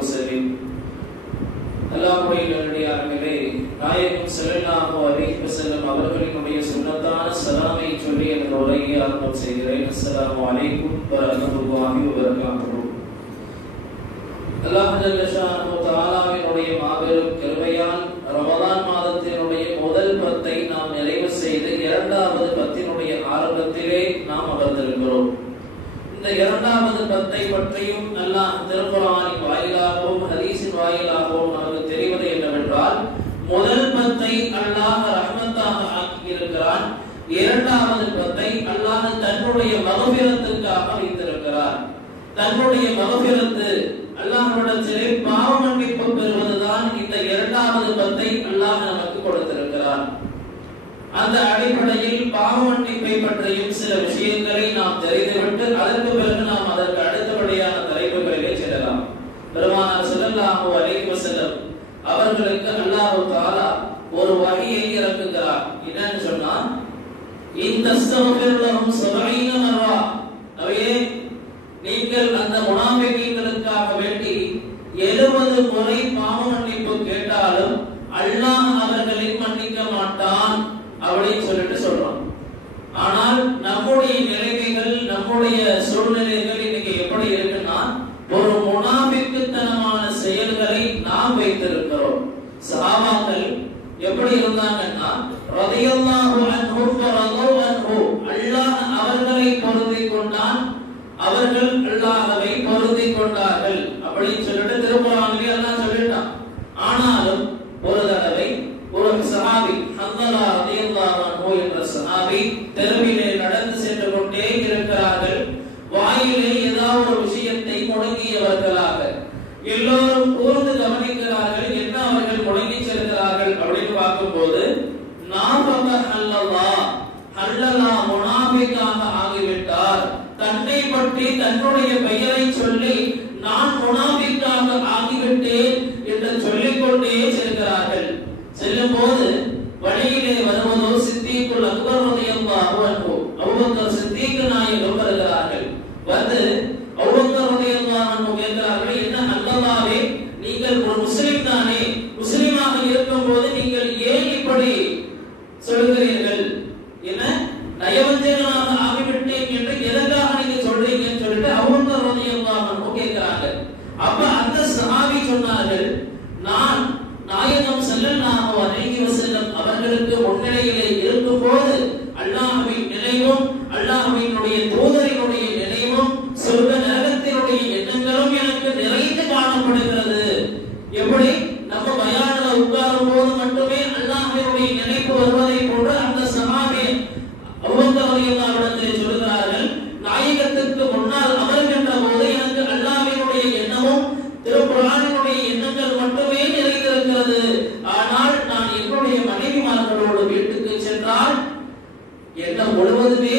وسلم. அல்லாஹ்வுடைய நல்லடியார்களே, நாயகம் ஸல்லல்லாஹு அலைஹி வஸல்லம் அவர்களினுடைய சுன்னத்தான ஸலாமை சொல்லி எனது உரையை ஆரம்பம் செய்கிறேன். அஸ்ஸலாமு அலைக்கும் வரஹ்மத்துல்லாஹி வபரகாத்துஹு. அல்லாஹ் ஜல்ல ஷானஹு தஆலாவினுடைய மாபெரும் கிருபையால் ரமலான் மாதத்தினுடைய முதல் 10ஐ நாம் நிறைவு செய்து இரண்டாவது 10னுடைய ஆரம்பத்திலே நாம் அமர்ந்திருக்கிறோம். இந்த இரண்டாவது 10ஐ பற்றியும் அல்லாஹ் திருக்குர்ஆனின் வாயிலாகவும் ஹதீஸின் வாயிலாகவும் நமக்கு தெரிவது என்னவென்றால், முதல் 10ஐ அல்லாஹ் ரஹ்மத்தாக ஆக்கி இருக்கிறான். இரண்டாவது 10ஐ அல்லாஹ் தன்னுடைய மக்ஃபிரத்துக்காக வைத்திருக்கிறார். தன்னுடைய மக்ஃபிரத்து அல்லாஹ்விடத்திலே பாவ மன்னிப்பு பெறுவதுதான் இந்த இரண்டாவது 10ஐ அல்லாஹ் நமக்கு கொடுத்திருக்கிறார். அந்த அடிப்படையில் பாவ மன்னிப்பை பற்றியும் சில விஷயங்களை நாம் தெரிந்துவிட்டு அதற்கு பிறகு நாம் அதற்கு அடுத்தபடியான தலைப்புகளிலே செல்லலாம். பெருமானார் ஸல்லல்லாஹு அலைஹி வஸல்லம் அவர்களுக்கு அல்லாஹ் தஆலா ஒரு வஹியை இறக்குகிறார். என்னன்னு சொன்னா, இன்தஸ்தக்ஃபிர் லஹும் 70 மர்ரா, நபியே நீங்கள் அந்த முனாஃபிகீன்களுக்காக வேண்டி 70 முறை பாவ மன்னிப்பு கேட்டாலும் அல்லாஹ் அவர்களை மன்னிக்க மாட்டான் அப்படின்னு சொல்லிட்டு சொல்றோம். ஆனால் நம்முடைய நிலைமைகள், நம்முடைய சூழ்நிலைகள் இன்னைக்கு எப்படி இருக்குன்னா, ஒரு முனாஃபிக்குத்தனமான செயல்களை நாம் வைத்திருக்கிறோம். சஹாபாக்கள் எப்படி இருந்தாங்கன்னா, ரலியல்லாஹு அன்ஹும் வரது அன்ஹு, அல்லாஹ் அவர்களை பொருந்திக் கொண்டான், அவர்கள் அல்லாஹ்வை பொருந்திக் கொண்டார்கள் அப்படின்னு சொல்லிட்டு திருக்குர்ஆனிலே அல்லாஹ் சொல்லிட்டான். ஆனாலும் ஒரு தடவை ஒரு சஹாபி ஹன்ஸலா ரலியல்லாஹு அன்ஹு என்ற சஹாபி தெருவிலே நடந்து சென்று கொண்டே இருக்கிறார்கள். வாயிலே ஏதாவது ஒரு விஷயத்தை முடங்கியவர்களாக எல்லோரும் கூர்ந்து கவனிக்கிறார்கள். என்ன அவர்கள் முடங்கி செல்கிறார்கள் அப்படின்னு பார்க்கும்போது, நாஃபக ஹல்லல்லா முனாஃபிக்காக ஆகிவிட்டார், தன்னை பற்றி தன்னுடைய பெயரை சொல்லி நான் முனாஃபிக்காக ஆகிவிட்டேன் என்று சொல்லிக் கொண்டே செல்கிறார்கள். செல்லும் போது வழியிலே வருவதோ சித்தீக்குல் அக்பர் ரலியல்லாஹு அன்ஹு, அபூபக்கர் சித்தீக் நாயகம் வருகிறார்கள். வந்து அபூபக்கர் ரலியல்லாஹு அன்ஹு கேட்கிறார்கள், என்ன அல்லாஹ்வே, நீங்கள் ஒரு முஸ்லிம் தானே, முஸ்லிமாக இருக்கும்போது நீங்கள் ஏன் இப்படி சொல்கிறீர்கள், என்ன நயவஞ்சகனாக ஆகிவிட்டேன் என்று எதற்காக நீங்க சொல்றீங்கன்னு சொல்லிட்டு அபூபக்கர் ரலியல்லாஹு அன்ஹு கேட்கிறாங்க. அப்ப அந்த சஹாபி சொன்னார்கள், நான் நாயகம் ஸல்லல்லாஹு அலைஹி வஸல்லம் அவர்களுக்கு முன்னிலையிலே இருக்கும்போது அல்லாஹ்வின் நினைவும் அல்லாஹ்வினுடைய தூதரினுடைய நினைவும் சொர்க்க நரகத்தினுடைய எண்ணங்களும் எனக்கு நிறைந்து காணப்படுகிறது. எப்படி நம்ம பயான்ல உட்காரும் போது மட்டுமே அல்லாஹ்வினுடைய நினைப்பு வருவதை போன்று அந்த சஹாபி அபூபக்கர் ரலியல்லாஹு அன்ஹு சொல்கிறார்கள், நாயகத்துக்கு முன்னால் அமர்கின்ற போது எனக்கு அல்லாஹ்வினுடைய எண்ணமும் திருக்குர்ஆனினுடைய எண்ணங்கள் மட்டுமே நிறைந்திருக்கிறது. ஆனால் நான் என்னுடைய மனைவிமார்களோடு வீட்டுக்கு சென்றால் எண்ணம் முழுவதுமே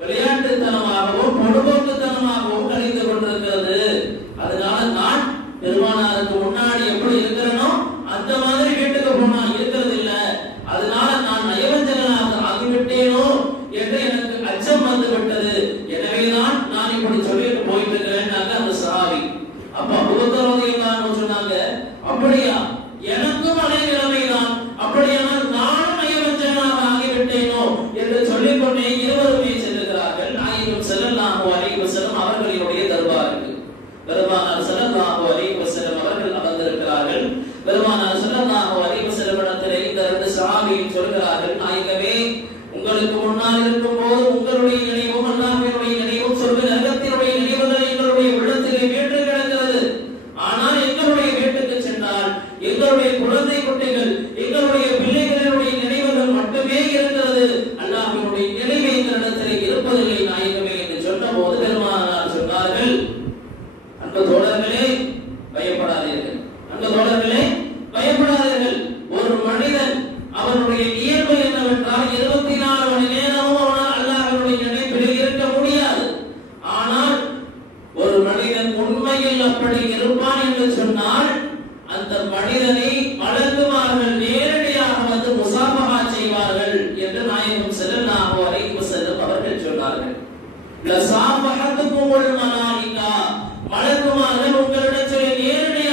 விளையாட்டுத்தனமாகவும் பொடுபோக்குத்தனமாகவும் கழிந்து கொண்டிருக்கிறது. அதனால நான் பெருமானாருக்கு முன்னாடி எப்படி இருக்கிறனோ அந்த மாதிரி வீட்டுக்கு போனா இருக்கிறது இல்ல. அதனால நான் நயவஞ்சகனாக ஆகிவிட்டேனோ என்று எனக்கு அச்சம் வந்து விட்டது. எனவேதான் நான் இப்படி சொல்லிட்டு போயிட்டு இருக்கிறேன் அந்த சஹாபி. அப்ப அபூபக்கர் ரலியல்லாஹு அன்ஹு சொன்னாங்க, அப்படியா, எனக்கும் அதே நிலைமைதான், அப்படியானால் நானும் நயவஞ்சகனாக ஆகிவிட்டேனோ என்று சொல்லிக்கொண்டே இருவருமே செல்கிறார்கள் நாயகம் ஸல்லல்லாஹு அலைஹி வஸல்லம் அவர்களுடைய தர்பாருக்கு. பெருமானார் ஸல்லல்லாஹு அலைஹி வஸல்லம் அவர்கள் அமர்ந்திருக்கிறார்கள். பெருமானார் ஸல்லல்லாஹு அலைஹி வஸல்லம் இடத்திலே இந்த இரண்டு சஹாபியும் சொல்கிறார்கள், நாயகமே, உங்களுக்கு முன்னால் இருக்கும்போது உங்களுடைய நினைவும் அல்லாஹ்வினுடைய நினைவும் சொர்க்க நரகத்தினுடைய நினைவுகள் எங்களுடைய உள்ளத்திலே வீட்டு கிடக்கிறது. ஆனால் எங்களுடைய வீட்டுக்கு சென்றால் எங்களுடைய குழந்தை குட்டிகள், எங்களுடைய பிள்ளைகளுடைய நினைவுகள் மட்டுமே இருக்கிறது. அல்லாஹ்வினுடைய நினைவு எங்களிடத்திலே இருப்பதில்லை நாயகமே என்று சொன்ன போது பெருமானார் சொன்னார்கள், அன்பு தோழர்களே பயப்படாதீர்கள், அன்பு தோழர்களே பயப்படாதீர்கள். ஒரு மனிதன் அவனுடைய இயல்பு என்னவென்றால் 24 மணி நேரமும் அவனால் அல்லாஹ்வினுடைய நினைப்பில் இருக்க முடியாது. ஆனால் ஒரு மனிதன் உண்மையில் அப்படி இருப்பான் என்று சொன்னால் அந்த மனிதனை மலக்குமார்கள் நேரடியாக வந்து முசாஃபஹா செய்வார்கள் என்று நாயகம் ஸல்லல்லாஹு அலைஹி வஸல்லம் அவர்கள் சொன்னார்கள். லஸாஃபஹத்துகுமுல் மலாயிகா, மலக்குமார்கள் உங்களிடத்தில் நேரடியாக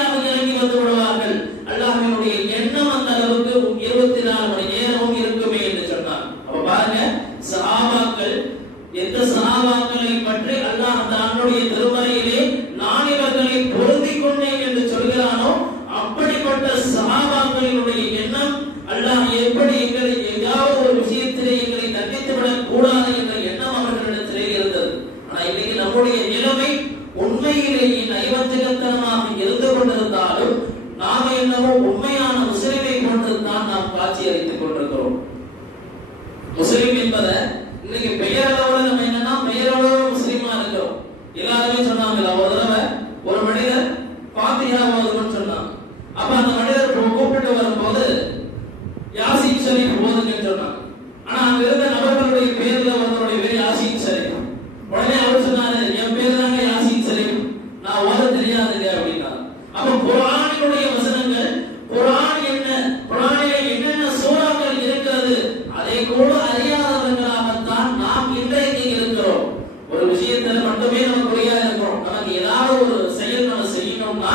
செய்யாதீங்க அப்படின்னா. அப்ப குர்ஆனுடைய வசனங்கள், குர்ஆன் என்ன, குர்ஆனிலே என்னென்ன சூறாக்கள் இருக்கிறது அதை கூட அறியாதவர்களாகத்தான் நாம் இன்றைக்கு இருக்கிறோம். ஒரு விஷயத்துல மட்டுமே நம்ம குறியா இருக்கிறோம். நமக்கு ஏதாவது ஒரு செயல் நம்ம செய்யணும்னா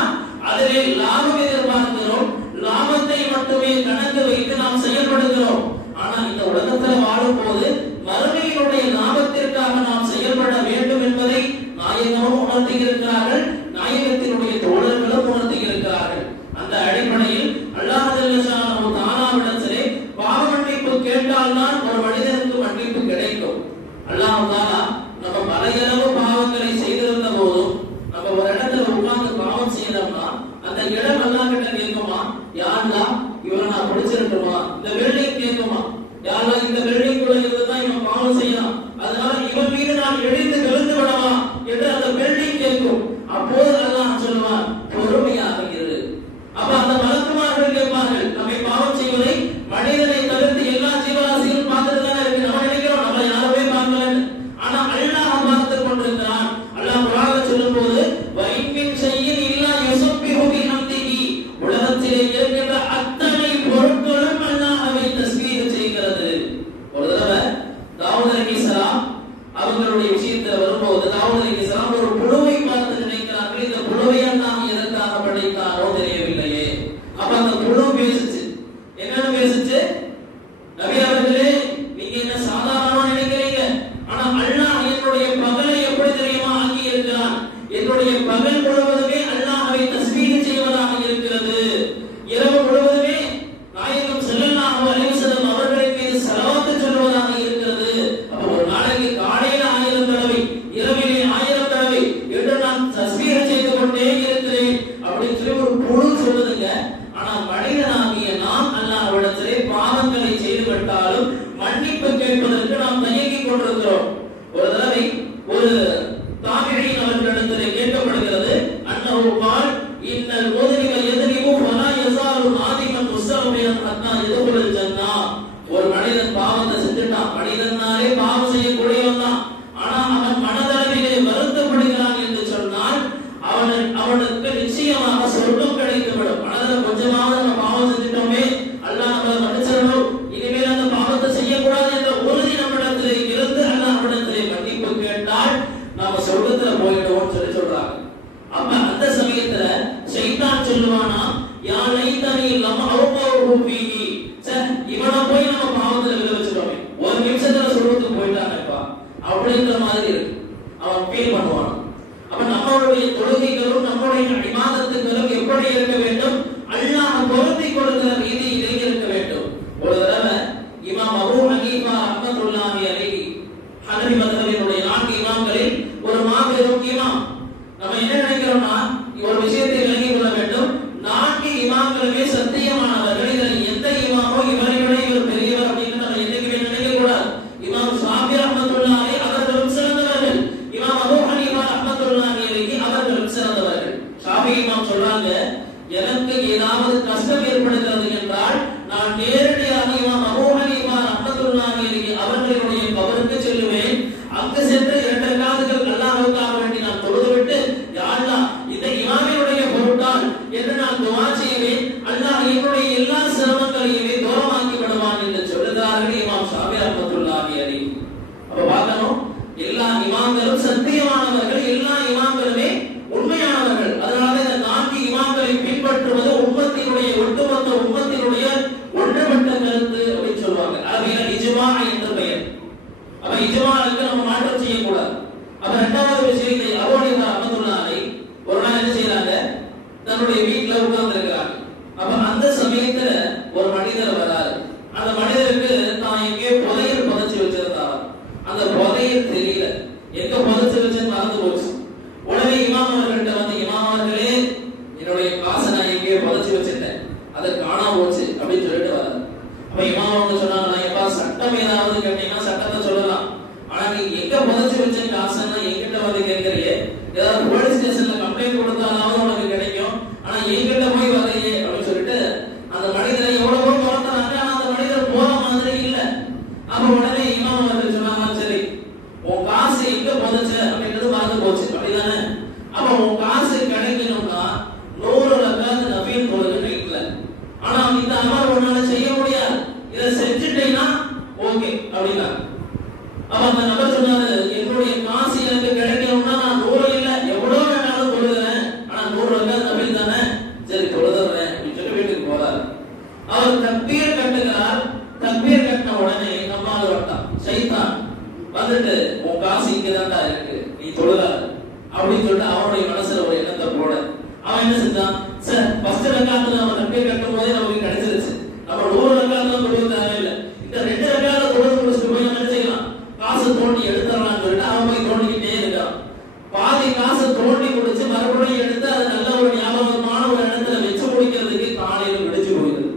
அதிலே லாபம் எதிர்பார்க்கிறோம், லாபத்தை மட்டுமே கணக்கு வைத்து நாம் செயல்படுகிறோம். ஆனா இந்த உலகத்துல வாழும் போது மறுமையினுடைய லாபத்திற்காக நாம் செயல்பட வேண்டும் என்பதை நாயகமும் உணர்த்தியிருக்கிறார்கள், நாயகத்தினுடைய தோழர்களும் உணர்த்தியிருக்கிறார்கள். அந்த அடிப்படையில் அல்லாஹ் ஜல்லஷானஹு தஆலாவிடத்திலே பாவ மன்னிப்பு கேட்டால்தான் ஒரு மனிதனுக்கு மன்னிப்பு கிடைக்கும். அல்லாஹ் தஆலா நம்ம பலதரவு பாவங்களை செய்திருந்த போதும் நம்ம ஒரு இடத்துல உட்கார்ந்து பாவம் செய்யறோம்னா அந்த இடம் அல்லாஹ் கிட்ட கேட்குமா, யா அல்லாஹ் இவரை நான் பிடிச்சிருக்கணுமா, இந்த பில்டிங் கேட்குமா, யா அல்லாஹ் இந்த பில்டிங் குள்ள இருந்துதான் இவன் பாவம் செய்யலாம், அதனால இவன் மீது நான் எழுந்து விழுந்து விடவா என்று அந்த பில்டிங் கேட்கும். அப்போது அல்லாஹ் சொல்வான், பொறுமையாக இரு. அப்ப அந்த மலக்குமார்கள் கேட்பார்கள், நம்மை பாவம் செய்வதை மனிதனை தவிர்த்து எல்லா ஜீவராசிகளும் பார்த்துட்டு தானே இருக்கு, நம்ம நினைக்கிறோம் நம்ம யாருமே பார்க்கலன்னு. ஆனா அல்லாஹ் பார்த்துக் கொண்டிருக்கிறான். அல்லாஹ் குர்ஆன்ல சொல்லும்போது வைமின் ஷைஇன் இல்லா யுஸப்பிஹு பிஹம்திஹி, உலகத்திலே இருக்கின்ற அத்தனை பொருட்களும் அல்லாஹ்வை தஸ்பீஹ் செய்கிறது. ஒரு தடவை தாவூத் அலைஹிஸ்ஸலாம் அவங்களுடைய விஷயத்துல வரும்போது தாவூத் அலைஹிஸ்ஸலாம் ஒரு புழுவை பார்த்து நினைக்கிறார்கள், இந்த புழுவை அல்லாஹ் எதற்காக படைத்தானோ தெரியவில்லையே. அப்ப அந்த புழு பேசுச்சு. என்னன்னு பேசுச்சு? நபி அவர்களே, நீங்க என்ன சாதாரணமா நினைக்கிறீங்க, ஆனா அல்லாஹ் என்னுடைய பகலை எப்படி தெரியுமா ஆக்கி இருக்கிறான், என்னுடைய பகல் முழுவதுமே அல்லாஹ்வை தஸ்பீஹ் செய்வதாக இருக்கிறது, இரவு முழுவதுமே நாயகம் ஸல்லல்லாஹு அலைஹி வஸல்லம் அவர்களின் மீது ஸலவாத் சொல்வதாக இருக்கிறது. அப்ப ஒரு நாளைக்கு காலையில 1000 தடவை, இரவிலே 1000 தடவை என்று நான் தஸ்பீஹ் செய்து கொண்டே இருக்கிறேன் அப்படின்னு சொல்லி ஒரு புழு சொல்லுதுங்க. ஆனா மனிதனாகிய நாம் அல்லாஹ்விடத்திலே பாவங்களை செய்து விட்டாலும் மன்னிப்பு கேட்பதற்கு நாம் தயங்கிக் கொண்டிருக்கிறோம். ஒரு தடவை ஒரு தாபிஈன் அவர்களிடத்திலே கேட்கப்படுகிறது, அன்னஹு கால் இன்னல் முஸ்லிம யத்ரிபு ஃபலா யஸாலு ஆதிமன் முஸ்லிமன் ஹத்தா யதுகுல் ஜன்னah. ஒரு மனிதன் பாவத்தை செஞ்சுட்டான், மனிதனாலே பாவம் செய்யக்கூடியவன் தான், ஆனா அவன் மனதளவிலே வருத்தப்படுகிறான் என்று சொன்னால் அவனுக்கு நிச்சயமாக சொர்க்கம் கிடைத்துவிடும். மனதில் கொஞ்சமாவது நம்ம பாவம் செஞ்சிட்டோமே, அல்லாஹ் நம்மளை மன்னிச்சிடணும், இனிமேல் அந்த பாவத்தை செய்யக்கூடாது என்ற உறுதி நம்மிடத்திலே இருந்து அல்லாஹ்விடத்திலே மன்னிப்பு கேட்டால் நாம சொர்க்கத்துல போயிடுவோம் சொல்லி சொல்றாங்க. அப்ப அந்த சமயத்துல ஷைத்தான் சொல்லுவானா, யா லைதனி லம் அவுகஹு ஃபீஹி, இவனை போய் நம்ம பாவத்துல விழ வச்சிரோமே, ஒரு நிமிஷத்துல சொர்க்கத்துக்கு போயிட்டானேப்பா அப்படிங்கிற மாதிரி இருக்கு, அவன் ஃபீல் பண்ணுவான். அப்ப நம்மளுடைய தொழுகைகளும் நம்மளுடைய இபாதத்துகளும் எப்படி இருக்க வேண்டும், அல்லாஹ் பொருத்தி கொடுக்கிற ரீதியிலே இருக்க வேண்டும். ஒரு தடவை இமாம் அபூ ஹனீஃபா ரஹ்மத்துல்லாஹி அலைஹி, ஹனஃபி மத்ஹபினுடைய 4 இமாம்களில் ஒரு மாபெரும் இமாம். நம்ம என்ன நினைக்கிறோம்னா ஒரு விஷயத்தை விளங்கிக் கொள்ள வேண்டும், 4 இமாம்களுமே சத்தியமானவர்கள், இதில் எந்த இமாமோ இவரை விட இவர் பெரியவர் அப்படின்னு நம்ம என்னைக்குமே நினைக்க கூடாது. இமாம் ஷாஃபி ரஹ்மத்துல்லாஹி அவர்களும் சிறந்தவர்கள், இமாம் அபூ ஹனீஃபா ரஹ்மத்துல்லாஹி அலைஹி அவர்களும் சிறந்தவர்கள். ஷாஃபி இமாம் சொல்றாங்க, எனக்கு ஏதாவது கஷ்டம் ஏற்படுகிறது என்றால் நான் நேரடியாக இமாம் அபூ ஹனீஃபா ரஹ்மத்துல்லாஹி அலைஹி அவர்களுடைய கபருக்கு செல்லுவேன், அங்கு சென்று 2 ரக்காத்துகள் அல்லாஹ்வுக்காக வேண்டி நான் தொழுதுவிட்டு, யா அல்லாஹ் இந்த இமாமினுடைய பொருட்டால் என்று நான் துஆ செய்வேன், அல்லாஹ் என்னுடைய எல்லா சிரமங்களையுமே தூரமாக்கி விடுவான் என்று சொல்லுகிறார்கள் இமாம் ஷாஃபி ரஹ்மத்துல்லாஹி அலைஹி. அப்ப பார்க்கணும், எல்லா இமாம்களும் சத்தியமானவர்கள், எல்லா இமாம்களுமே உண்மையானவர்கள். அதனால இந்த 4 இமாம்களை பின்பற்றுவது உம்மத்தினுடைய ஒட்டுமொத்த உம்மத்தினுடைய ஒன்றுபட்ட கருத்து அப்படின்னு சொல்லுவாங்க. அரபியில இஜ்மா என்று பெயர். அப்ப இஜ்மாவுக்கு நம்ம மாற்றம் செய்யக்கூடாது. அப்ப 2வது விஷயத்தை அபூ ஹனீஃபா ரஹ்மத்துல்லாஹி ஒரு நாள் என்ன செய்யறாங்க, தன்னுடைய வீட்டுல உட்கார்ந்து இருக்காங்க. அப்ப அந்த சமயத்துல ஒரு மனிதர் வராரு. அந்த மனிதருக்கு தான் எங்கே புதையல் புதைச்சு வச்சிருந்தார், அந்த புதையல் தெரியல, எங்க புதைச்சு வச்சுன்னு மறந்து போச்சு. உடனே இமாம் அவர்கள்ட்ட வந்து, இமாம் அவர்களே என்னுடைய காசை நான் எங்கே புதைச்சு வச்சிருந்தேன், அதை காணாம போச்சு அப்படின்னு சொல்லிட்டு வராரு. அப்ப இமாம் அவங்க சொன்னாங்க, எப்பா சட்டம் ஏதாவது கேட்டீங்கன்னா சட்டத்தை சொல்லலாம், ஆனா நீ எங்க புதைச்சு வச்ச காசுன்னா என்கிட்ட வந்து கேட்கறியே, ஏதாவது போலீஸ் ஸ்டேஷன்ல கம்ப்ளைண்ட் கொடுத்தாலாவது உனக்கு கிடைக்கும், ஆனா என்கிட்ட போய் ஃபர்ஸ்ட் ரக்காத்துல நம்ம தக்பீர் கட்டும் போதே நமக்கு கிடைச்சிருச்சு. நம்ம 100 ரக்காத்துல தொழுக தேவையில்லை. இந்த 2 ரக்காத்துல தொழுது முடிச்சுட்டு போய் என்ன செய்யலாம், காசு தோண்டி எடுத்துடலாம்னு சொல்லிட்டு அவன் போய் தோண்டிக்கிட்டே இருக்கான். பாதி காசு தோண்டி முடிச்சு மறுபடியும் எடுத்து அது நல்ல ஒரு ஞாபகமான ஒரு இடத்துல வச்சு முடிக்கிறதுக்கு காலையில விடிச்சு போயிடுது.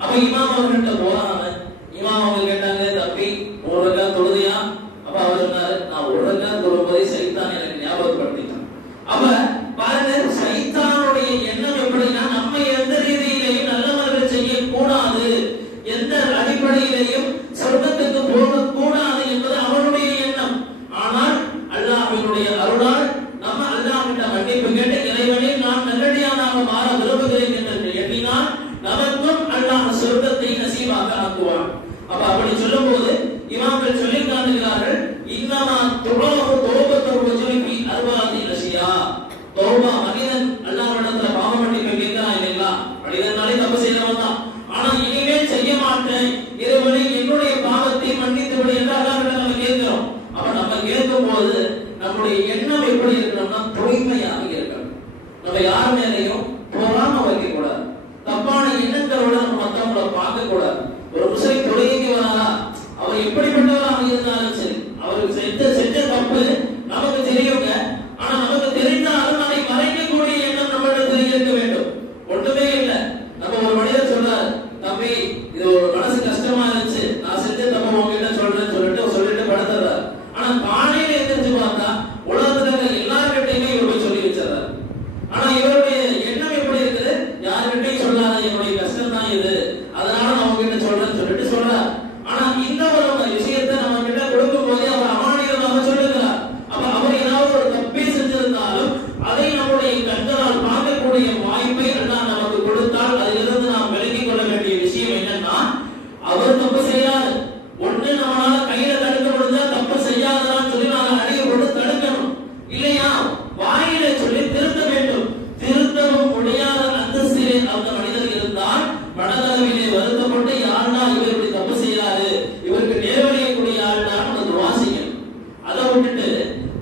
அப்ப இமாம் அவர்கிட்ட போறாங்க. இமாம் அவங்க கேட்டாங்க, தம்பி 1 ரக்கா தொழுதியா? அப்ப அவர் சொன்னாரு, நான் 1 ரக்கா தொழும்போதே சைத்தான் எனக்கு ஞாபகப்படுத்திட்டான். அப்ப பாருங்க, சைத்தானுடைய எண்ணம் எப்படின்னா, நம்ம எந்த ரீதியிலையும் நல்லவர்கள் செய்யக்கூடாது, எந்த அடிப்படையிலையும் சொர்க்கத்துக்கு போகக்கூடாது என்பது அவனுடைய எண்ணம். ஆனால் அல்லாஹ்வினுடைய அருளால் நம்ம அல்லாஹ்விட்ட மன்னிப்பு கேட்டு இறைவனே நான் நல்லடியானாக மாற விரும்புகிறேன் என்று எண்ணினால் நமக்கும் அல்லாஹ் சொர்க்கத்தை நசீபாக ஆக்குவான். அப்ப அப்படி சொல்லும் போது இமாம்கள் சொல்லி காட்டுகிறார்கள், இன்னமா துபாஹு தௌபத்து ரஜுலி ஃபீ அர்பாதி அஷியா. தௌபா, மனிதன் அல்லாஹ்விடத்துல பாவ மன்னிப்பு கேட்கிறான் இல்லையா, மனிதனாலே தப்பு செய்யறவன் தான். ஆனா இனிமேல் செய்ய மாட்டேன், இறைவனே என்னுடைய பாவத்தை மன்னித்து விடு என்று அல்லாஹ்விடம் நம்ம கேட்கிறோம். அப்ப நம்ம கேட்கும் போது நம்முடைய எண்ணம் எப்படி இருக்கணும்னா தூய்மையாக இருக்கணும். நம்ம யார் மேலையும் பொறாம வைக்க கூடாது, தப்பான எண்ணங்களோட நம்ம மற்றவங்களை பார்க்க கூடாது. ஒரு முஸ்லிம் தொழுகைக்கு வராரா, அவர் எப்படிப்பட்டவராக இருந்தாலும் சரி, அவருக்கு செஞ்ச தப்பு நமக்கு தெரியுங்க. ஆனா நமக்கு தெரிந்தாலும் அதை மறைக்கக்கூடிய எண்ணம் நம்மளிடத்தில் இருக்க வேண்டும். ஒன்றுமே இல்லை, நம்ம ஒரு மனிதர் சொல்றாரு, தம்பி இது ஒரு மனசு கஷ்டமா இருந்துச்சு, நான் செஞ்ச தப்பு உங்ககிட்ட சொல்றேன்னு சொல்லிட்டு படுத்துறாரு. ஆனா காலையில எந்திரிச்சு பார்த்தா உலகத்துல எல்லார்கிட்டையுமே இவர் போய் சொல்லி வச்சிடறாரு. ஆனா இவருடைய எண்ணம் எப்படி இருக்குது, யார்கிட்டையும் சொல்லாத, என்னுடைய கஷ்டம் தான் இது, அதனால நான் உங்ககிட்ட சொல்றேன்னு சொல்லிட்டு சொல்றாரு. ஆனா இந்த ஒரு விஷயத்தை நம்ம கிட்ட கொடுக்கும் போதே அவர் அமானிதமாக சொல்லுகிறார். அப்ப அவர் ஏதாவது ஒரு தப்பே செஞ்சிருந்தாலும் அதை நம்முடைய கண்களால் பார்க்கக்கூடிய வாய்ப்பை அல்லாஹ் நமக்கு கொடுத்தால் அதிலிருந்து நாம் விலகிக் கொள்ள வேண்டிய விஷயம் என்னன்னா, அவர் தப்பு செய்யாது. ஒண்ணு நம்மளால கையில தடுக்க முடிஞ்சா தப்பு செய்யாததான்னு சொல்லி நாங்கள் அடியை கொண்டு தடுக்கணும், இல்லையா வாயில சொல்லி திருத்த வேண்டும். திருத்தவும் முடியாத அந்தஸ்திலே அந்த மனிதர் இருந்தால் மனதளவிலே வருத்தப்பட்டு, யாருன்னா இவர் இப்படி தப்பு செய்யறாரு, இவருக்கு நேர்வழியக்கூடிய ஆள்னா நம்ம துவா செய்யணும். அதை விட்டுட்டு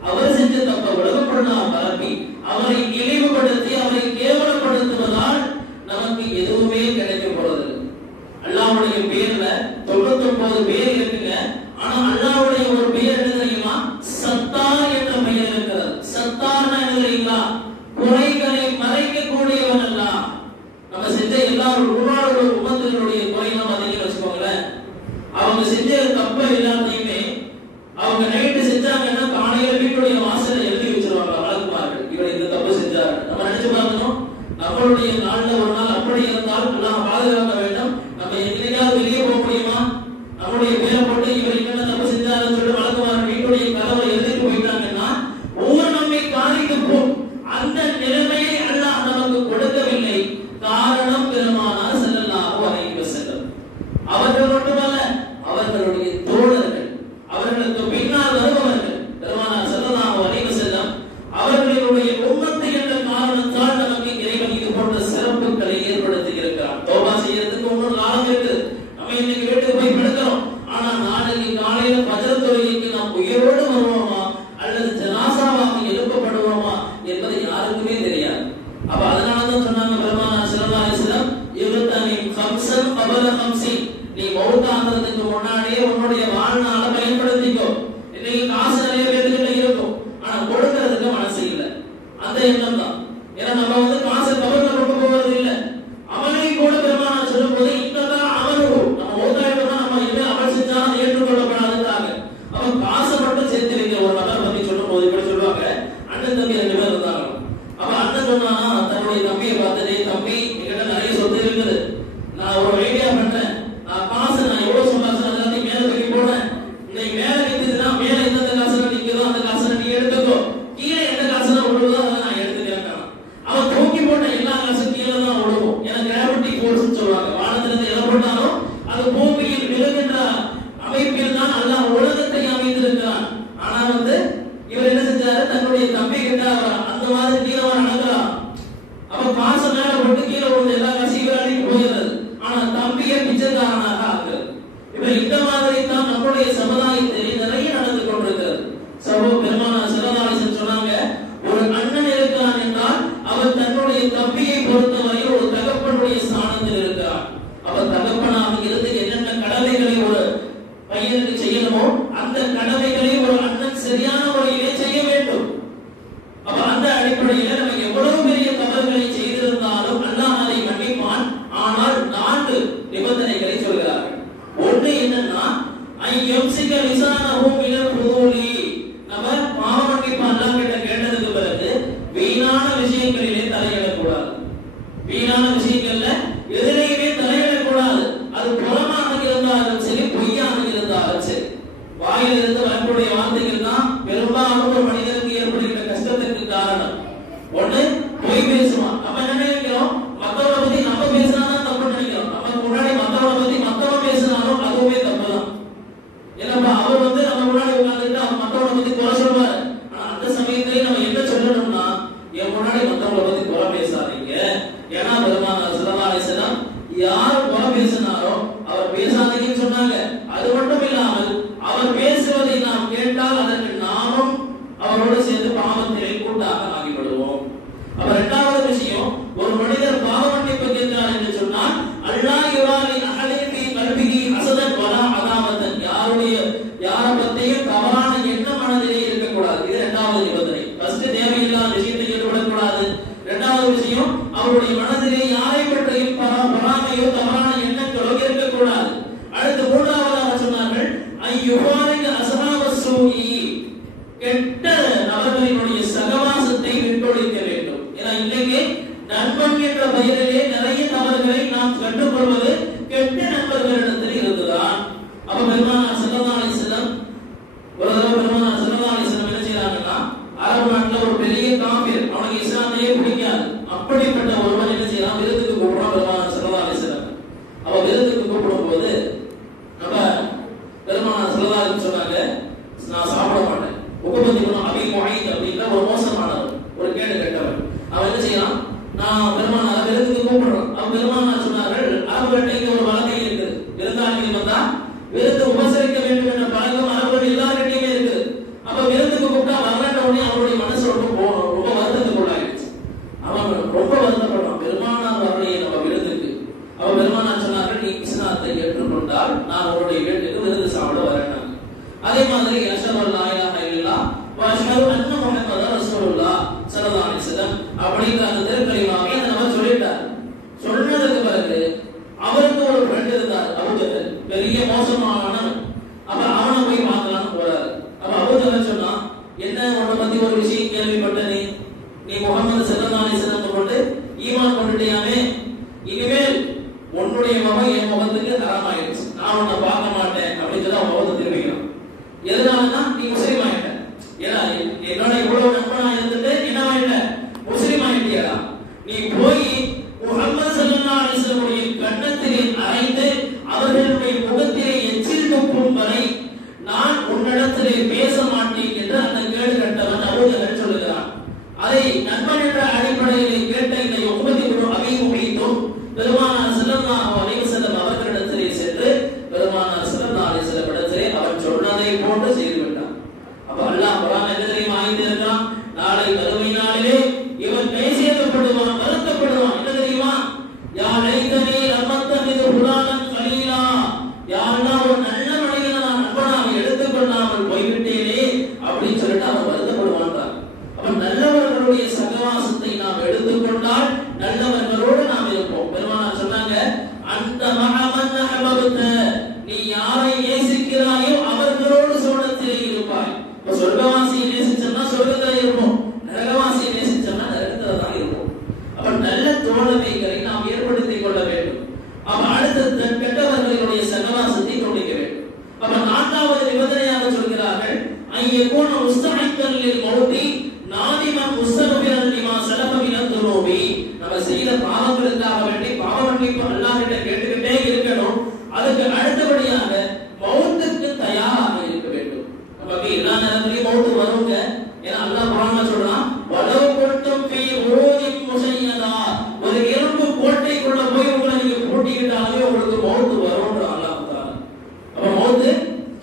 அவர் செஞ்ச தப்பை உலகப்படனா பரப்பி அவரை இழிவுபடுத்தி அவரை கேவலப்படுத்துவதால் நமக்கு எதுவுமே கிடைக்க போறது. அல்லாஹ்வுடைய பேர்ல 99 பேர் இருக்குங்க. ஆனா அல்லாஹ்வுடைய ஒரு பேர் என்ன தெரியுமா, சத்தார் என்ற பெயர் இருக்கிறது. சத்தார்னா என்ன தெரியுங்களா, குறைகளை மறைக்கக்கூடியவன் அல்லாஹ். நம்ம செஞ்ச எல்லா உம்மத்தினுடைய குறைகளும் அதிகம் வச்சுக்கோங்களேன். அவங்க செஞ்ச தப்பு எல்லாத்தையுமே அவங்க நைட்டு செஞ்சாங்கன்னா காலையில வீட்டுடைய வாசலை எழுதி வச்சிருவாங்க வழக்குமார்கள், இவர் இந்த தப்பு செஞ்சாரு. நம்ம நினைச்சு பார்க்கணும், நம்மளுடைய நாள்ல ஒரு நாள் அப்படி இருந்தால் எல்லாம் பாதுகாக்க வேண்டும். நம்ம எங்கேயாவது வெளியே போக முடியுமா, நம்முடைய பேரை போட்டு இவர் என்ன தப்பு செஞ்சாருன்னு சொல்லிட்டு வழக்குமார்கள் வீட்டுடைய கதவை எழுதிட்டு போயிட்டாங்கன்னா ஒவ்வொரு நம்மை காரிக்கு போம். அந்த நிலைமையை அல்லாஹ் நமக்கு கொடுக்கவில்லை. காரணம் பெருமானார் ஸல்லல்லாஹு அலைஹி வஸல்லம் அவர்கள் மட்டுமல்ல, அவர்களுடைய தோழர்கள், அவர்களுக்கு பின்னால் வருபவர்கள் பெருமானார் ஸல்லல்லாஹு அலைஹி வஸல்லம் அவர்களுடைய உம்மத்து என்ற காரணத்தால் நமக்கு இறைவன் இது போன்ற சிறப்புகளை ஏற்படுத்தி இருக்கிறார். தௌபா செய்யறதுக்கு ஒரு காலம் இருக்கு. நம்ம இன்னைக்கு வீட்டுக்கு போய் படுக்கிறோம், ஆனா நாளைக்கு காலையில ஃபஜ்ர் தொழுகைக்கு நாம் உயிரோடு வருவோமா அல்லது ஜனாசாவாக எழுப்பப்படுவோமா என்பது யாருக்குமே தெரியாது. அப்ப அதனாலதான் சொன்னாங்க பெருமானார் ஸல்லல்லாஹு அலைஹி வஸல்லம், இவ்தனிம் கம்சன் கபல கம்சின், நீ மௌத்தாகிறதுக்கு முன்னாடியே உன்னுடைய வாழ்நாளை பயன்படுத்திக்கோ. இன்னைக்கு காசு நிறைய பேர்கிட்ட இருக்கும், ஆனா கொடுக்கிறதுக்கு மனசு இல்லை. அந்த எண்ணம் தான். ஏன்னா நம்ம காசை கபர்ல கொண்டு போவது இல்லை. அவனை கூட பெருமானார் சொல்லும் போது இன்னதான் அமரும், நம்ம மௌத்தாயிட்டோம்னா நம்ம என்ன அமல் செஞ்சாலும் ஏற்றுக்கொள்ளப்படாதுன்றாங்க. அவன் காசை மட்டும் சேர்த்து வைக்கிற ஒரு நபர் பத்தி சொல்லும் போது இப்படி சொல்லுவாங்க, அண்ணன் தம்பி 2 பேர் இருந்தாங்க. அப்ப அண்ணன் சொன்னா தன்னுடைய தம்பியை பார்த்துட்டு, தம்பி என்கிட்ட நிறைய சொத்து இருக்குது, நான் ஒரு ஐடியா பண்றேன், நான் எவ்வளவு சம்பாதிச்சேன் எல்லாத்தையும் மேல தூக்கி போடுறேன், இன்னைக்கு மேல நிற்குதுன்னா மேல எந்த காசுல நிற்குதோ அந்த காசுல நீ எடுத்துக்கோ, கீழே எந்த காசுல விழுதோ அதை நான் எடுத்துக்கிறேன். அவன் தூக்கி போட்ட எல்லா காசும் கீழே தான் விழுவும். ஏன்னா கிராவிட்டி ஃபோர்ஸ் சொல்லுவாங்க, வானத்துல இருந்து எதை போட்டாலும் அது பூமியில் விழுகின்ற அமைப்பில் தான் அல்லாஹ் உலகத்தை அமைத்திருக்கிறான். ஆனா இவர் என்ன செஞ்சாரு, தன்னுடைய தம்பி கிட்ட அந்த மாதிரி கீழே நடக்கிறான். அவன் காசு மேல போட்டு கீழே விழுந்து எல்லா காசையும் இவர் அடிக்க போகிறது. ஆனா தம்பியை பிச்சைக்காரனாக ஆக்குறது. இப்ப இந்த மாதிரி தான் நம்முடைய சமுதாயத்தில் நிறைய நடந்து கொண்டிருக்கிறது. பெருமானார் ஸல்லல்லாஹு அலைஹி சொன்னாங்க, ஒரு அண்ணன் இருக்கிறான் என்றால் அவர் தன்னுடைய தம்பியை பொறுத்தவரை ஒரு வீணான விஷயங்கள்ல எதிரையுமே தலையிடக்கூடாது. அது புறமாக இருந்தாலும் சரி, பொய்யாக இருந்தாலும் சரி. வாயிலிருந்து வரக்கூடிய வார்த்தைகள் தான் பெரும்பாலும் ஒரு மனிதனுக்கு ஏற்படுகிற கஷ்டத்திற்கு காரணம். ஒண்ணு, பொய் பேசுவான். நம்ம என்ன நினைக்கிறோம், மத்தவங்களை பத்தி நம்ம பேசினாதான் தப்பு நினைக்கிறோம். நமக்கு முன்னாடி மத்தவங்களை பத்தி மத்தவன் பேசினாலும் அதுவுமே தப்பு தான். ஏன்னா அவர் நம்ம முன்னாடி உட்கார்ந்துட்டு அவர் மத்தவங்களை பத்தி குறை சொல்வாரு. ஆனா அந்த சமயத்திலேயே நம்ம என்ன சொல்லணும்னா, என் முன்னாடி மத்தவங்களை பத்தி குறை பேசாதீங்க. ஏன்னா பெருமானார் ஸல்லல்லாஹு அலைஹி வஸல்லம் யார் குறை பேசினாரோ அவர் பேசாதீங்கன்னு சொன்னாங்க. அது மட்டும் இல்லாமல் அவர் பேசுவதை நாம் கேட்டால் அதற்கு நாமும் அவரோடு சேர்ந்து பாவத்திலே கூட்டாக ஆகிவிடுவோம். அப்ப இரண்டாவது விஷயம், ஒரு மனிதர் பாவ மன்னிப்பு கேட்கிறார் என்று சொன்னால் அல்லாஹ் யுவாலி அஹலிஹி கல்பிஹி ஹஸதன் வலா அதாவதன், யாரை பத்தியும் தவறான எண்ணம் மனதிலே இருக்கக்கூடாது. இது இரண்டாவது நிபந்தனை. ஃபர்ஸ்ட் தேவையில்லாத விஷயத்தை ஈடுபடக்கூடாது. இரண்டாவது விஷயம், அவருடைய மனதிலே யாரை பற்றியும் பொறாமையோ தவறான எண்ணங்களோ இருக்கக்கூடாது. அடுத்து மூன்றாவதாக சொன்னார்கள் ஐயுவாரிக அஸ்ஹாபஸ் ஸூஇ, கெட்ட நபர்களினுடைய சகவாசத்தை விட்டொழிக்க வேண்டும். ஏன்னா இன்னைக்கு நண்பன் என்ற பெயரிலே நிறைய நபர்களை நாம் கண்டுகொள்வது கெட்ட நண்பர்களிடத்தில் இருந்துதான். அப்ப பெருமானார் ஸல்லல்லாஹு அலைஹி வஸல்லம் ஒரு தடவை பெருமானார் ஸல்லல்லாஹு அலைஹி வஸல்லம் என்ன செய்றாங்கன்னா, அரபு நாட்டுல ஒரு பெரிய காஃபிர், அவனுக்கு இஸ்லாமையே பிடிக்காது. அப்படிப்பட்ட ஒருவன் என்ன செய்யறான், விருந்துக்கு கூப்பிடுறான் பெருமானார் ஸல்லல்லாஹு அலைஹி வஸல்லம். அவ விருந்துக்கு கூப்பிடும் போது நம்ம பெருமானார் ஸல்லல்லாஹு அலைஹி வஸல்லம் சொன்னாங்க, நான் சாப்பிட மாட்டேன். உபபதி குணம் அபி முஹைத் அப்படின்ற ஒரு மோசமானவர், ஒரு கேடு கெட்டவர். அவன் என்ன செய்யறான், நான் பெருமானார் விருந்துக்கு கூப்பிடுறோம். அவன் பெருமானார் சொன்னார்கள், அரபுகிட்ட இங்க ஒரு வழமை இருக்கு, விருந்தாளிகள் வந்தா விருந்து உபசரிக்க வேண்டும் என்ற பழக்கம் அரபுகள் எல்லார்கிட்டயுமே இருக்கு. அப்ப விருந்துக்கு கூப்பிட்டா வரலன்ற உடனே அவருடைய மனசு ரொம்ப வருத்தத்துக்குள்ளாயிடுச்சு. அவன் ரொம்ப வருத்தப்படுறான், பெருமானார் வரலையே நம்ம விருந்துக்கு. அவன் பெருமானார் சொன்னார்கள், நீ இஸ்லாத்தை ஏற்றுக்கொண்டால் நான் உங்களுடைய வீட்டுக்கு விருந்து சாப்பிட வரேன். அதே மாதிரி அஷ்ஹது அல்லா இலாஹ இல்லல்லாஹ் வ அஷ்ஹது அன்ன முஹம்மதர் ரசூலுல்லாஹ் ஸல்லல்லாஹு அலைஹி வஸல்லம் அப்படிங்கிற அந்த திருக்கலிமாவை அந்த நபர் சொல்லிட்டார். சொன்னதுக்கு பிறகு அவருக்கு ஒரு ஃப்ரெண்ட் இருந்தார், அபூஜஹல், பெரிய மோசமானவன். அப்ப அவனை போய் பார்க்கலாம்னு போறாரு. அப்ப அபூஜஹல் சொன்னா, என்ன உன்னை பத்தி ஒரு விஷயம் கேள்விப்பட்டேன், நீ முஹம்மது ஸல்லல்லாஹு அலைஹி வஸல்லம் கொண்டு ஈமான் கொண்டுட்டியாமே, இனிமேல் உன்னுடைய முகம் என் முகத்துக்கு ஹராமாயிடுச்சு, நான் உன்னை பார்க்க மாட்டேன் அப்படின்னு சொல்லி அவன் முகத்தை திரும்பிக்கிறான். எதனாலன்னா நீ முஸ்லீம் ஆயிட்ட. ஏன்னா என்னோட இவ்வளவு நண்பனா இருந்துட்டு என்ன ஆயிட்ட, முஸ்லீம் ஆயிட்டியடா. நீ போய் முஹம்மது ஸல்லல்லாஹு அலைஹி வஸல்லம் கன்னத்திலே அறைந்து அவர்களுடைய முகத்திலே எச்சில் துப்பும் வரை நான் உன்னிடத்திலே பேச மாட்டேன் என்று அந்த கேடு கட்டவன் அபூஜஹல் சொல்லுகிறான். அதை நண்பன் என்ற அடிப்படையில் கேட்ட இந்த உபதி குரு அபி முஹைத்தும் பெருமானார் ஸல்லல்லாஹு அலைஹி வஸல்லம் அவர்களிடத்திலே சென்று பெருமானார் ஸல்லல்லாஹு அலைஹி வஸல்லம் இடத்திலே அவன் சொன்னதை போன்று செய்து விட்டான். அப்ப அல்லாஹ் குர்ஆன் என்ன தெரியுமா ஆயத்து இருக்கிறான், நாளை மறுமை நாளிலே இவன் கைசேதப்படுவான், வருத்தப்படுவான். என்ன தெரியுமா, யா லைதனி லம்மத்தமிது ஃபுலானன் கலீலா, யா அல்லாஹ் ஒரு நல்ல மனிதனை நான் நண்பனாக எடுத்துக்கொள்ளாமல் போய்விட்டேனே அப்படின்னு சொல்லிட்டு அவன் வருத்தப்படுவான்றான். அப்ப நல்லவர்களுடைய சகவாசத்தை நாம் எடுத்துக்கொண்டால் நல்லவர்களோடு நாம் இருப்போம். பெருமானார் சொன்னாங்க, அந்த மஹமன் அஹபப்த, நீ யாரை நேசிக்கிறாயோ அவர்களோடு சுவனத்திலே இருப்பாய். இப்ப சொர்க்கவாசியை நேசிச்சோம்னா சொர்க்கத்திலே இருப்போம், நரகவாசியை நேசிச்சோம்னா நரகத்திலே தான் இருப்போம். அப்ப நல்ல தோழமைகளை நாம் ஏற்படுத்திக் கொள்ள வேண்டும். அப்ப அடுத்த கெட்டவர்களுடைய சகவாசத்தை கொண்டிக்க வேண்டும். அப்ப நான்காவது நிபந்தனையாக சொல்கிறார்கள், ஐயகூன முஸ்தஹிக்கன் லில் மௌதி நாதிமன் முஸ்தக்பிரன் லிமா ஸலஃப மினத் துனூபி. நம்ம செய்த பாவங்களுக்காக வேண்டி பாவ மன்னிப்பு அல்லாஹ்விட்ட கேட்டுக்கிட்டே இருக்கணும். அதுக்கு அடுத்தபடியாக மௌத்துக்கு தயாராக இருக்க வேண்டும். நமக்கு எல்லா நேரத்திலும் மௌத்து வருங்க. ஏன்னா அல்லாஹ் குர்ஆன்ல சொல்றான், வலவ் குன்தும் ஃபீ உரூதின் முஸையதா, ஒரு இரும்பு கோட்டைக்குள்ள போய் உங்களை நீங்க பூட்டிக்கிட்டாலே உங்களுக்கு மௌத்து வரும்ன்ற அல்லாஹ் தஆலா. அப்ப மௌத்து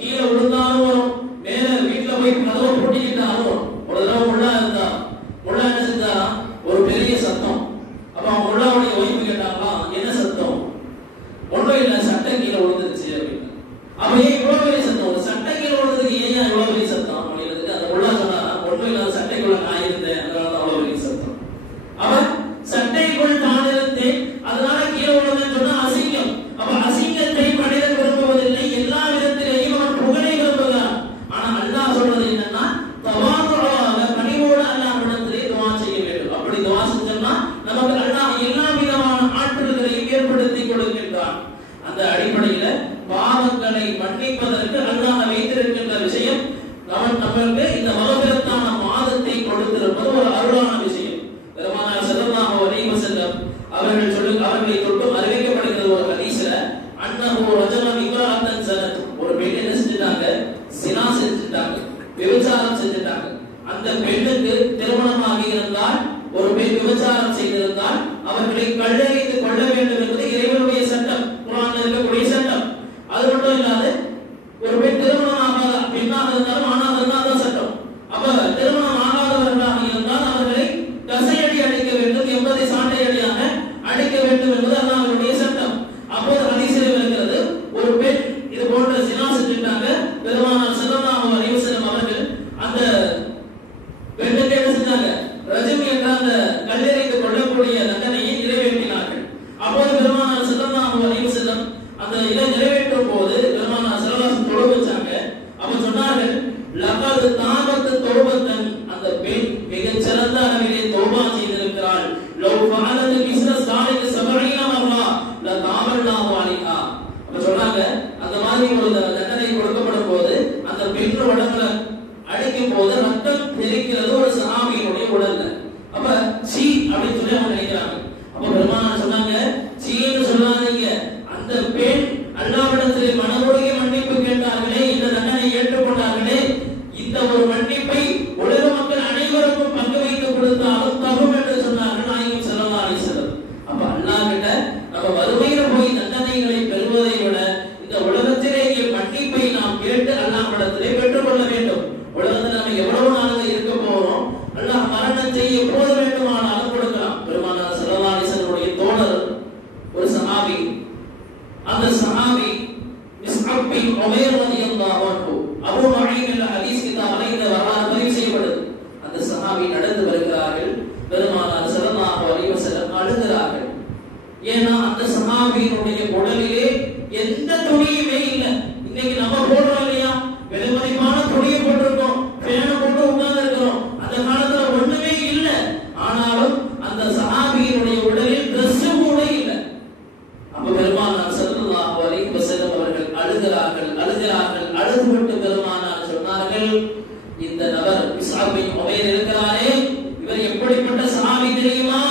கீழே விழுந்தாலும் வரும், மேல வீட்ல போய் கதவை பூட்டிக்கிட்டாலும் வரும். ஒரு தடவை முள்ளா இருந்தா, முள்ளா என்ன செஞ்சா, ஒரு பெரிய சத்தம். அப்ப அவன் முள்ளாவுடைய ஒய்ஃபு கேட்டாங்களா, என்ன சத்தம்? ஒன்றும் இல்லை, சட்டை கீழே விழுந்துருச்சு அப்படின்னு. அப்ப ஏன் இவ்வளவு பெரிய சத்தம், ஒரு சட்டை கீழே விழுந்ததுக்கு ஏன் இவ்வளவு பெரிய சத்தம் அப்படிங்கிறதுக்கு அந்த முள்ளா சொன்னா, ஒன்றும் இல்லாத சட்டைக்குள்ள நான் இருந்தேன், அதனாலதான் அவ்வளவு பெரிய சத்தம். அவன் சட்டைக்குள் நான் இருந்தேன் அதனால கீழே விழுந்தேன்னு சொன்னா அசிங்கம். அப்ப அசிங்கத்தை மனிதன் விரும்புவதில்லை, எல்லா விதத்திலேயும் அவன் புகழை விரும்புகிறான். ஆனா அல்லாஹ் சொல்றது என்னன்னா, தவாதுவாக பணிவோடு அல்லாஹ்விடத்திலே துஆ செய்ய வேண்டும். அப்படி துஆ செஞ்சோம்னா நமக்கு அல்லாஹ் எல்லா விதமான அந்த அடிப்படையில பாவங்களை மன்னிப்பதற்கு அல்லாஹ் வைத்திருக்கின்ற விஷயம் நமக்கு இந்த மகபிரத்தான மாதத்தை கொடுத்திருப்பது ஒரு அருளான விஷயம். பெருமானார் ஸல்லல்லாஹு அலைஹி வஸல்லம் அவர்களை தொட்டு அறிவிக்கப்படுகிறது ஒரு ஹதீஸ்ல, அன்னஹு ரஜல இம்ராஅத்தன் ஸனத், ஒரு பெண் என்ன செஞ்சிட்டாங்க, ஸினா செஞ்சிட்டாங்க, விபச்சாரம் செஞ்சிட்டாங்க. அந்த பெண்ணுக்கு திருமணமாகி இருந்தால், ஒரு பெண் விபச்சாரம் செய்திருந்தால் அவர்களை கல்லெறிந்து கொள்ள வேண்டும் என்பது இறைவனுடைய சட்டம், குர்ஆனில் இருக்கக்கூடிய சட்டம். அது மட்டும் இல்லாது ஒரு பெண் திருமணம் ஆகாத பெண்ணாக இருந்தாலும் ஆணாக இருந்தாலும் சட்டம். அப்ப திருமணம் ஆகாதவர்களாக இருந்தால் அவர்களை கசையடி அடிக்க வேண்டும், 80 சாட்டை அடியாக அடிக்க வேண்டும் என்பது அல்லாஹ்வுடைய சட்டம். அப்போது ஹதீஸில் இருக்கிறது, ஒரு பெண் இது போன்ற ஸினா செஞ்சிட்டாங்க, பெருமானார் ஸல்லல்லாஹு அலைஹி வஸல்லம் அவர்கள் அந்த பெண்ணுக்கு என்ன செஞ்சாங்க, ரஜம் என்ற அந்த கல்லெறிந்து கொள்ளக்கூடிய தண்டனையை நிறைவேற்றினார்கள். அப்போது பெருமானார் ஸல்லல்லாஹு அலைஹி வஸல்லம் அந்த இதை நிறைவேற்றும் போது பெருமானார் ஸல்லல்லாஹு தொழ வச்சாங்க. அப்ப சொன்னார்கள், லகத் தாபத் தௌபத்தன், அந்த பெண் மிகச் சிறந்த அளவிலே தௌபா செய்திருக்கிறாள். லவ் ஃபஅலத் மிஸ்ல ஸாலிஹ் 70 மர்ரா லதாபல்லாஹு அலைஹா. அப்ப சொன்னாங்க, அந்த மாதிரி ஒரு தண்டனை கொடுக்கப்படும் போது அந்த பெண் உடம்புல அடிக்கும் போது ரத்தம் தெரிக்கிறது ஒரு சஹாபியினுடைய உடல்ல. அப்ப சீ அப்படின்னு சொல்லி அவங்க நினைக்கிறாங்க. அப்ப பெருமானார் சொன்னாங்க, சீன்னு சொல்லாதீங்க, அந்த பெண் அல்லாஹ்விடத்திலே மனமுருகி மன்னிப்பு கேட்டார்களே, இந்த தண்டனை ஏற்றுக்கொண்டார்களே, இந்த ஒரு மன்னிப்பை உலக மக்கள் அனைவருக்கும் பங்கு வைத்து கொடுத்தாலும் தகும் என்று சொன்னார்கள் நாயகம் ஸல்லல்லாஹு அலைஹி வஸல்லம். அப்ப அல்லாஹ் கிட்ட நம்ம வறுமையில போய் தண்டனைகளை பெறுவதை விட இந்த உலகத்திலேயே மன்னிப்பை நாம் கேட்டு அல்லாஹ்விடத்திலே பெற்றுக்கொள்ள வேண்டும். உலகத்தில் நம்ம எவ்வளவு நாள் இருக்க போறோம், அல்லாஹ் மரணத்தை எப்போது வேண்டுமானாலும் கொடுக்கலாம். பெருமானார் ஸல்லல்லாஹு அலைஹி வஸல்லம் தோழர் ஒரு சஹாபி, அந்த சஹாபி மிஸ்அப் பின் உமைர் ரலியல்லாஹு அன்ஹு, அபூ நுஐம் என்ற ஹதீஸ் கிதாபில் இந்த வரலாறு பதிவு செய்யப்படுது. அந்த சஹாபி நடந்து வருகிறார்கள், பெருமானார் ஸல்லல்லாஹு அலைஹி வஸல்லம் அழுகிறார்கள். ஏன்னா அந்த சஹாபியினுடைய உடலிலே எந்த துணியுமே இல்லை. இன்னைக்கு நம்ம போடுறோம் இல்லையா, விலைமதிப்பான துணியை போட்டிருக்கோம், பேனை போட்டு உட்கார்ந்து இருக்கிறோம். அந்த காலத்துல ஒண்ணுமே இல்லை. ஆனாலும் அந்த சஹாபியினுடைய உடலில் டிரெஸ் கூட இல்லை. அப்ப பெருமானார் ஸல்லல்லாஹு அலைஹி வஸல்லம் அவர்கள் அழுகிறார்கள். அழுதுவிட்டு பெருமானார் சொன்னார்கள், இந்த நபர் மிஸ்அப் பின் உமைர் இருக்கிறாரே, இவர் எப்படிப்பட்ட சஹாபி தெரியுமா?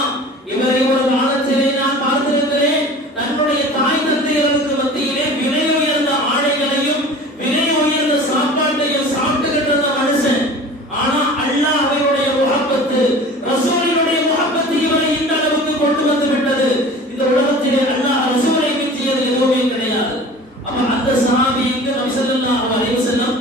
இவரை ஒரு காலத்திலே நான் பார்த்திருக்கிறேன். தன்னுடைய தாய் தந்தையருக்கு மத்தியிலே விலை உயர்ந்த ஆடைகளையும் விலை உயர்ந்த சாப்பாட்டையும் சாப்பிட்டுக்கிட்டு இருந்த மனுஷன். ஆனா அல்லாஹ் அவருடைய முஹப்பத்து, ரசூலுடைய முஹப்பத்து இவரை இந்த அளவுக்கு கொண்டு வந்து விட்டது. இந்த உலகத்திலே அல்லாஹ் ரசூலை மிஞ்சியது எதுவுமே கிடையாது. அப்ப அந்த சஹாபிக்கு நபி ஸல்லல்லாஹு அலைஹி வஸல்லம்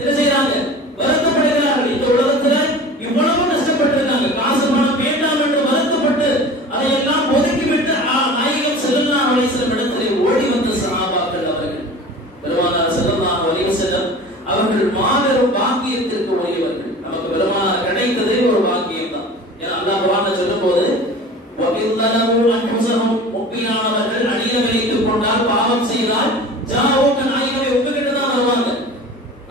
என்ன செய்றாங்க, வருத்தப்படுகிறார்கள். இந்த உலகத்துல இவ்வளவு கஷ்டப்பட்டிருக்காங்க, காசு பணம் வேண்டாம் என்று வருத்தப்பட்டு அதையெல்லாம் ஒதுக்கிவிட்டு நாயகம் ஸல்லல்லாஹு அலைஹி வஸல்லம் இடத்திலே ஓடி வந்த சஹாபாக்கள் அவர்கள். பெருமானார் ஸல்லல்லாஹு அலைஹி வஸல்லம் அவர்கள் மாபெரும் பாக்கியத்திற்கு உரியவர்கள். நமக்கு பெருமானார் கிடைத்ததே ஒரு பாக்கியம் தான். ஏன்னா அல்லாஹ் குர்ஆன்ல சொல்லும்போது, வபில்லமு அன்ஹுஸஹும், முக்மினானவர்கள் அநியாயம் வைத்துக் கொண்டால், பாவம் செய்தால், ஜாவுக நாயகமே உங்ககிட்ட தான் வருவாங்க.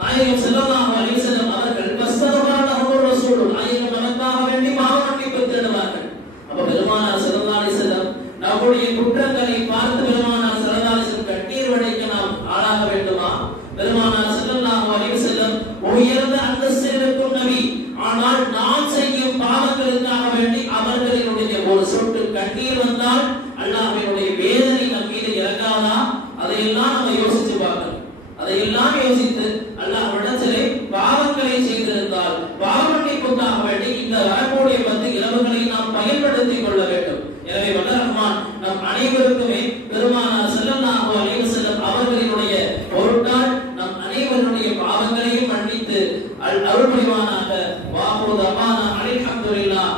நாயகம் ஸல்லல்லாஹு அலைஹி வஸல்லம் அவர்கள் வஸ்தகபரஹு ரசூல், நாயகம் நமக்காக வேண்டி பாவ மன்னிப்பு தேடுவார்கள். அப்ப பெருமானார் ஸல்லல்லாஹு அலைஹி வஸல்லம் நம்முடைய குற்றங்களை பார்த்து பெருமானார் ஸல்லல்லாஹு அலைஹி வஸல்லம் கண்ணீர் வடிக்க நாம் ஆளாக வேண்டுமா? பெருமானார் ஸல்லல்லாஹு அலைஹி வஸல்லம் உயர்ந்த அந்தஸ்தில் இருக்கும் நபி, ஆனால் நாம் செய்யும் பாவங்களுக்காக வேண்டி அவர்களினுடைய ஒரு சொட்டு கண்ணீர் வந்தால் அல்லாஹ்வினுடைய வேதனை நம் மீது இறங்காதா? அதையெல்லாம் நம்ம யோசிச்சு பார்க்கணும். அதையெல்லாம் யோசித்து அல்லாஹ்விடத்திலே பாவங்களை செய்திருந்தால் பாவ மன்னிப்புக்காக வேண்டி இந்த வரக்கூடிய 10 இரவுகளை நாம் பயன்படுத்திக் கொள்ள வேண்டும். எனவே வல்ல ரஹ்மான் நம் அனைவருக்குமே பெருமானார் ஸல்லல்லாஹு அலைஹி வஸல்லம் அவர்களினுடைய பொருட்டால் நம் அனைவருடைய பாவங்களையும் மன்னித்து அருள் புரிவானாக. வாஹு தவானா அல்ஹம்துலில்லாஹ்.